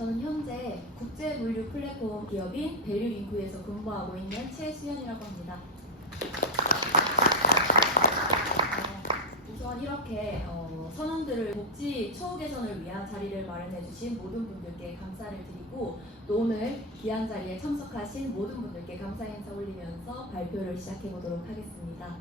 저는 현재 국제 물류 플랫폼 기업인 밸류링크에서 근무하고 있는 최수연이라고 합니다. 우선 이렇게 선원들을 복지 처우 개선을 위한 자리를 마련해 주신 모든 분들께 감사를 드리고, 또 오늘 귀한 자리에 참석하신 모든 분들께 감사 인사 올리면서 발표를 시작해 보도록 하겠습니다.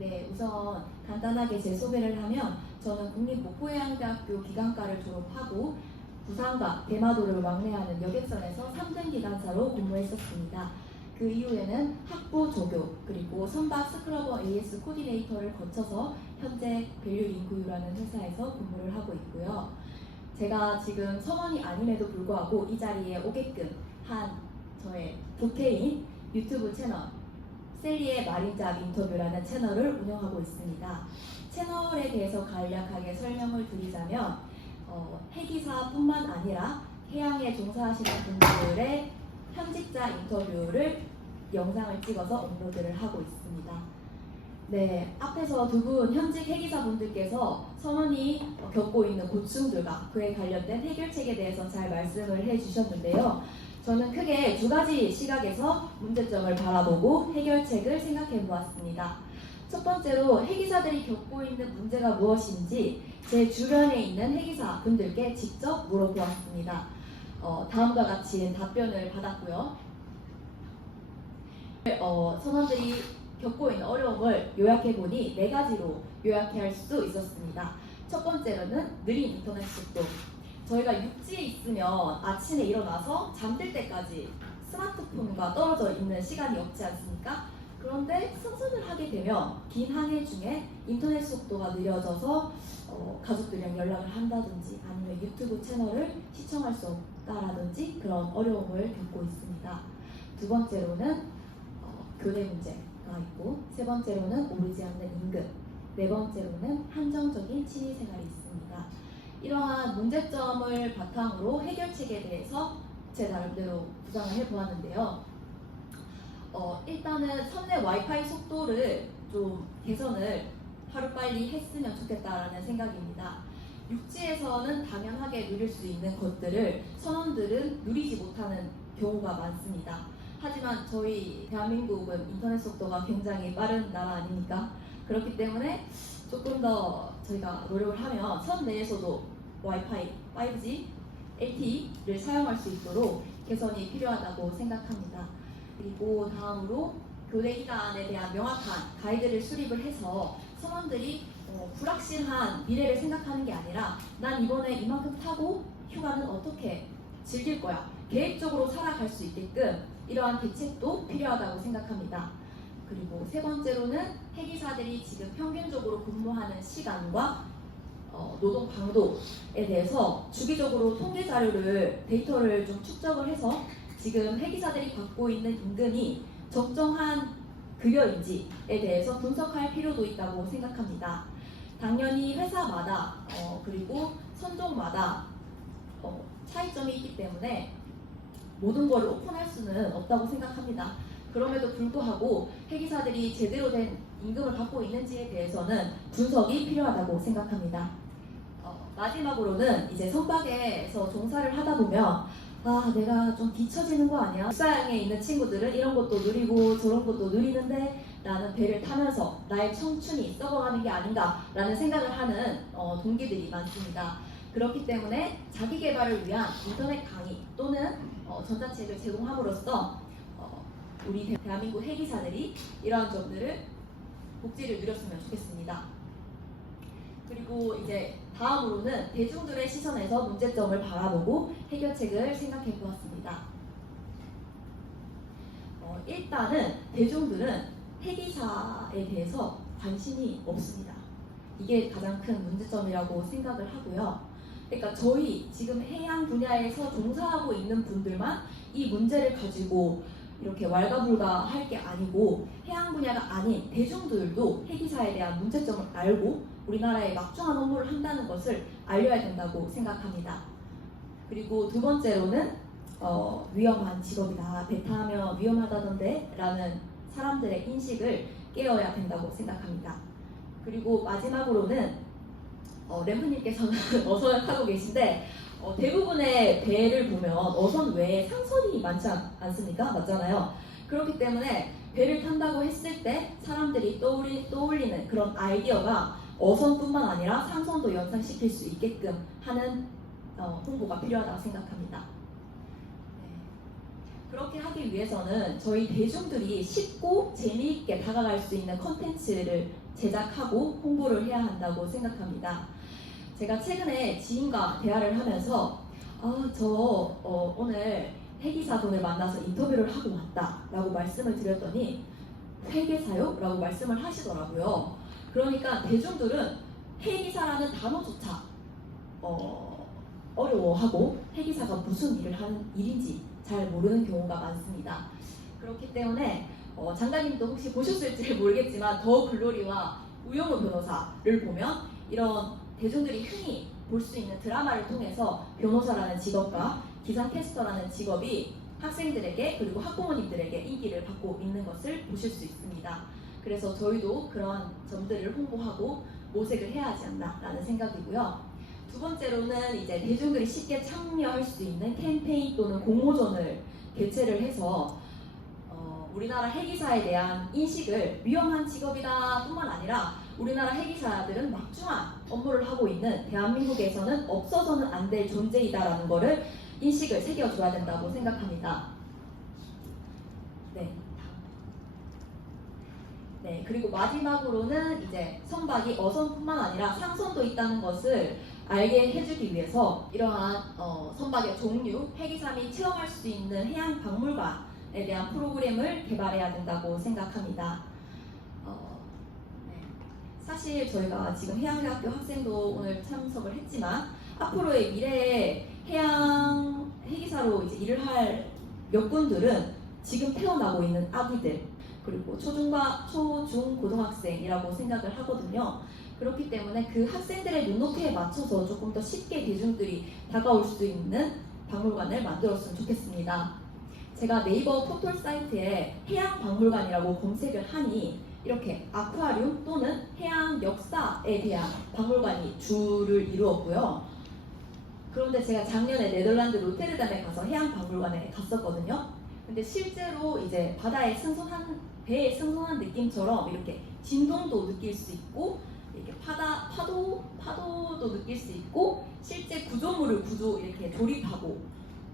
네, 우선 간단하게 제 소개를 하면, 저는 국립목포해양대학교 기관과를 졸업하고 부산과 대마도를 왕래하는 여객선에서 3등 기관사로 근무했었습니다. 그 이후에는 학부 조교, 그리고 선박 스크러버 AS 코디네이터를 거쳐서 현재 밸류링크유라는 회사에서 근무를 하고 있고요. 제가 지금 선원이 아님에도 불구하고 이 자리에 오게끔 한 저의 부캐인 유튜브 채널 셀리의 마린잡 인터뷰라는 채널을 운영하고 있습니다. 채널에 대해서 간략하게 설명을 드리자면, 해기사뿐만 아니라 해양에 종사하시는 분들의 현직자 인터뷰를 영상을 찍어서 업로드를 하고 있습니다. 네, 앞에서 두 분 현직 해기사분들께서 선원이 겪고 있는 고충들과 그에 관련된 해결책에 대해서 잘 말씀을 해주셨는데요. 저는 크게 두 가지 시각에서 문제점을 바라보고 해결책을 생각해 보았습니다. 첫 번째로 해기사들이 겪고 있는 문제가 무엇인지 제 주변에 있는 해기사 분들께 직접 물어보았습니다. 다음과 같이 답변을 받았고요. 선원들이 겪고 있는 어려움을 요약해보니 4가지로 요약할 수 있었습니다. 첫 번째로는 느린 인터넷 속도. 저희가 육지에 있으면 아침에 일어나서 잠들 때까지 스마트폰과 떨어져 있는 시간이 없지 않습니까? 그런데 승선을 하게 되면 긴 항해 중에 인터넷 속도가 느려져서 가족들이랑 연락을 한다든지 아니면 유튜브 채널을 시청할 수 없다라든지 그런 어려움을 겪고 있습니다. 두 번째로는 교대 문제가 있고, 세 번째로는 오르지 않는 임금, 네 번째로는 한정적인 취미생활이 있습니다. 이러한 문제점을 바탕으로 해결책에 대해서 제 나름대로 구상을 해보았는데요. 일단은 선내 와이파이 속도를 좀 개선을 하루빨리 했으면 좋겠다라는 생각입니다. 육지에서는 당연하게 누릴 수 있는 것들을 선원들은 누리지 못하는 경우가 많습니다. 하지만 저희 대한민국은 인터넷 속도가 굉장히 빠른 나라 아닙니까? 그렇기 때문에 조금 더 저희가 노력을 하면 선 내에서도 와이파이, 5G, LTE를 사용할 수 있도록 개선이 필요하다고 생각합니다. 그리고 다음으로 교대 기간에 대한 명확한 가이드를 수립을 해서 선원들이 불확실한 미래를 생각하는 게 아니라 난 이번에 이만큼 타고 휴가는 어떻게 즐길 거야, 계획적으로 살아갈 수 있게끔 이러한 대책도 필요하다고 생각합니다. 그리고 세 번째로는 해기사들이 지금 평균적으로 근무하는 시간과 노동 강도에 대해서 주기적으로 통계 자료를 데이터를 좀 축적을 해서 지금 해기사들이 받고 있는 임금이 적정한 급여인지에 대해서 분석할 필요도 있다고 생각합니다. 당연히 회사마다 그리고 선종마다 차이점이 있기 때문에 모든 걸 오픈할 수는 없다고 생각합니다. 그럼에도 불구하고 해기사들이 제대로 된 임금을 받고 있는지에 대해서는 분석이 필요하다고 생각합니다. 마지막으로는 이제 선박에서 종사를 하다 보면 내가 좀 뒤처지는 거 아니야? 육사양에 있는 친구들은 이런 것도 누리고 저런 것도 누리는데 나는 배를 타면서 나의 청춘이 썩어가는 게 아닌가라는 생각을 하는 동기들이 많습니다. 그렇기 때문에 자기 개발을 위한 인터넷 강의 또는 전자책을 제공함으로써 우리 대한민국 해기사들이 이러한 점들을 복지를 누렸으면 좋겠습니다. 그리고 이제 다음으로는 대중들의 시선에서 문제점을 바라보고 해결책을 생각해 보았습니다. 일단은 대중들은 해기사에 대해서 관심이 없습니다. 이게 가장 큰 문제점이라고 생각을 하고요. 그러니까 저희 지금 해양 분야에서 종사하고 있는 분들만 이 문제를 가지고 이렇게 왈가불가할 게 아니고, 해양 분야가 아닌 대중들도 해기사에 대한 문제점을 알고 우리나라에 막중한 업무를 한다는 것을 알려야 된다고 생각합니다. 그리고 두 번째로는 위험한 직업이다, 배 타면 위험하다던데 라는 사람들의 인식을 깨어야 된다고 생각합니다. 그리고 마지막으로는 램프님께서는 어선을 타고 계신데 대부분의 배를 보면 어선 외에 상선이 많지 않습니까? 맞잖아요. 그렇기 때문에 배를 탄다고 했을 때 사람들이 떠올리는 그런 아이디어가 어선뿐만 아니라 상선도 연상시킬 수 있게끔 하는 홍보가 필요하다고 생각합니다. 네. 그렇게 하기 위해서는 저희 대중들이 쉽고 재미있게 다가갈 수 있는 컨텐츠를 제작하고 홍보를 해야 한다고 생각합니다. 제가 최근에 지인과 대화를 하면서 오늘 회계사분을 만나서 인터뷰를 하고 왔다 라고 말씀을 드렸더니 회계사요? 라고 말씀을 하시더라고요. 그러니까 대중들은 회계사라는 단어조차 어려워하고 회계사가 무슨 일을 하는 일인지 잘 모르는 경우가 많습니다. 그렇기 때문에 장관님도 혹시 보셨을지 모르겠지만 더 글로리와 우영우 변호사를 보면 이런 대중들이 흔히 볼 수 있는 드라마를 통해서 변호사라는 직업과 기상캐스터라는 직업이 학생들에게 그리고 학부모님들에게 인기를 받고 있는 것을 보실 수 있습니다. 그래서 저희도 그런 점들을 홍보하고 모색을 해야 하지 않나라는 생각이고요. 두 번째로는 이제 대중들이 쉽게 참여할 수 있는 캠페인 또는 공모전을 개최를 해서 우리나라 회계사에 대한 인식을 위험한 직업이다 뿐만 아니라 우리나라 회계사들은 막중한 업무를 하고 있는 대한민국에서는 없어서는 안 될 존재이다라는 것을 인식을 새겨줘야 된다고 생각합니다. 네, 그리고 마지막으로는 이제 선박이 어선뿐만 아니라 상선도 있다는 것을 알게 해주기 위해서 이러한 선박의 종류, 회계사 및 체험할 수 있는 해양 박물관에 대한 프로그램을 개발해야 된다고 생각합니다. 사실 저희가 지금 해양대학교 학생도 오늘 참석을 했지만 앞으로의 미래에 해양 회계사로 이제 일을 할 몇 분들은 지금 태어나고 있는 아기들 그리고 초중 고등학생이라고 생각을 하거든요. 그렇기 때문에 그 학생들의 눈높이에 맞춰서 조금 더 쉽게 대중들이 다가올 수 있는 박물관을 만들었으면 좋겠습니다. 제가 네이버 포털 사이트에 해양 박물관이라고 검색을 하니 이렇게 아쿠아리움 또는 해양 역사에 대한 박물관이 주를 이루었고요. 그런데 제가 작년에 네덜란드 로테르담에 가서 해양 박물관에 갔었거든요. 근데 실제로 이제 배에 승선한 느낌처럼 이렇게 진동도 느낄 수 있고 이렇게 파도도 느낄 수 있고 실제 구조물을 이렇게 조립하고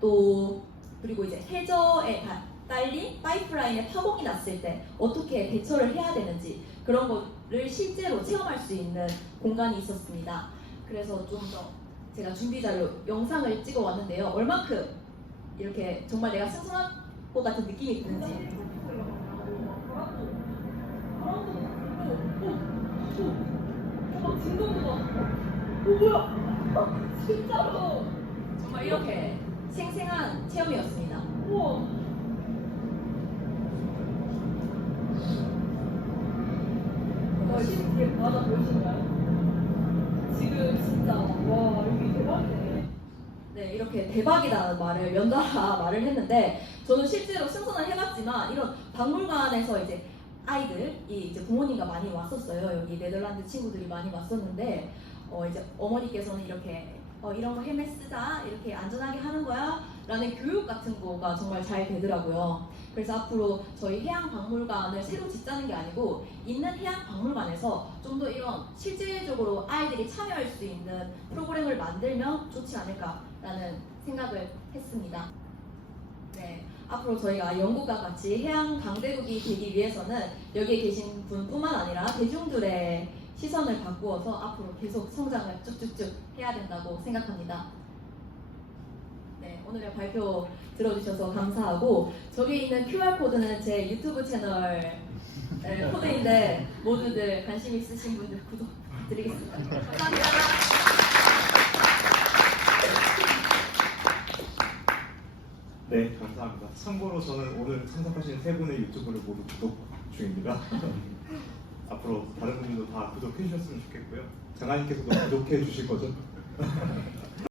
또 그리고 이제 해저에 딸린 파이프라인에 파공이 났을 때 어떻게 대처를 해야 되는지 그런 거를 실제로 체험할 수 있는 공간이 있었습니다. 그래서 좀 더 제가 준비 자료 영상을 찍어 왔는데요. 얼만큼 이렇게 정말 내가 승선한 것 같은 느낌이 드는지. 진동도 뭐야? 진짜로 정말 이렇게 생생한 체험이었습니다. 우와. 뒤에 바다 보이시나요? 지금 진짜 와 여기 대박이네. 네, 이렇게 대박이다는 말을 연달아 말을 했는데 저는 실제로 승선을 해봤지만 이런 박물관에서 이제 아이들이 이제 부모님과 많이 왔었어요. 여기 네덜란드 친구들이 많이 왔었는데 이제 어머니께서는 이렇게 이런 거 헬멧 쓰자 이렇게 안전하게 하는 거야 라는 교육 같은 거가 정말 잘 되더라고요. 그래서 앞으로 저희 해양 박물관을 새로 짓자는 게 아니고 있는 해양 박물관에서 좀 더 이런 실질적으로 아이들이 참여할 수 있는 프로그램을 만들면 좋지 않을까라는 생각을 했습니다. 네, 앞으로 저희가 영국과 같이 해양 강대국이 되기 위해서는 여기에 계신 분뿐만 아니라 대중들의 시선을 바꾸어서 앞으로 계속 성장을 쭉쭉쭉 해야 된다고 생각합니다. 네, 오늘의 발표 들어주셔서 감사하고 저기 있는 QR코드는 제 유튜브 채널 코드인데 모두들 관심 있으신 분들 구독 드리겠습니다. 감사합니다. 네, 감사합니다. 참고로 저는 오늘 참석하신 세 분의 유튜브를 모두 구독 중입니다. 앞으로 다른 분들도 다 구독해 주셨으면 좋겠고요. 장관님께서도 구독해 주실 거죠?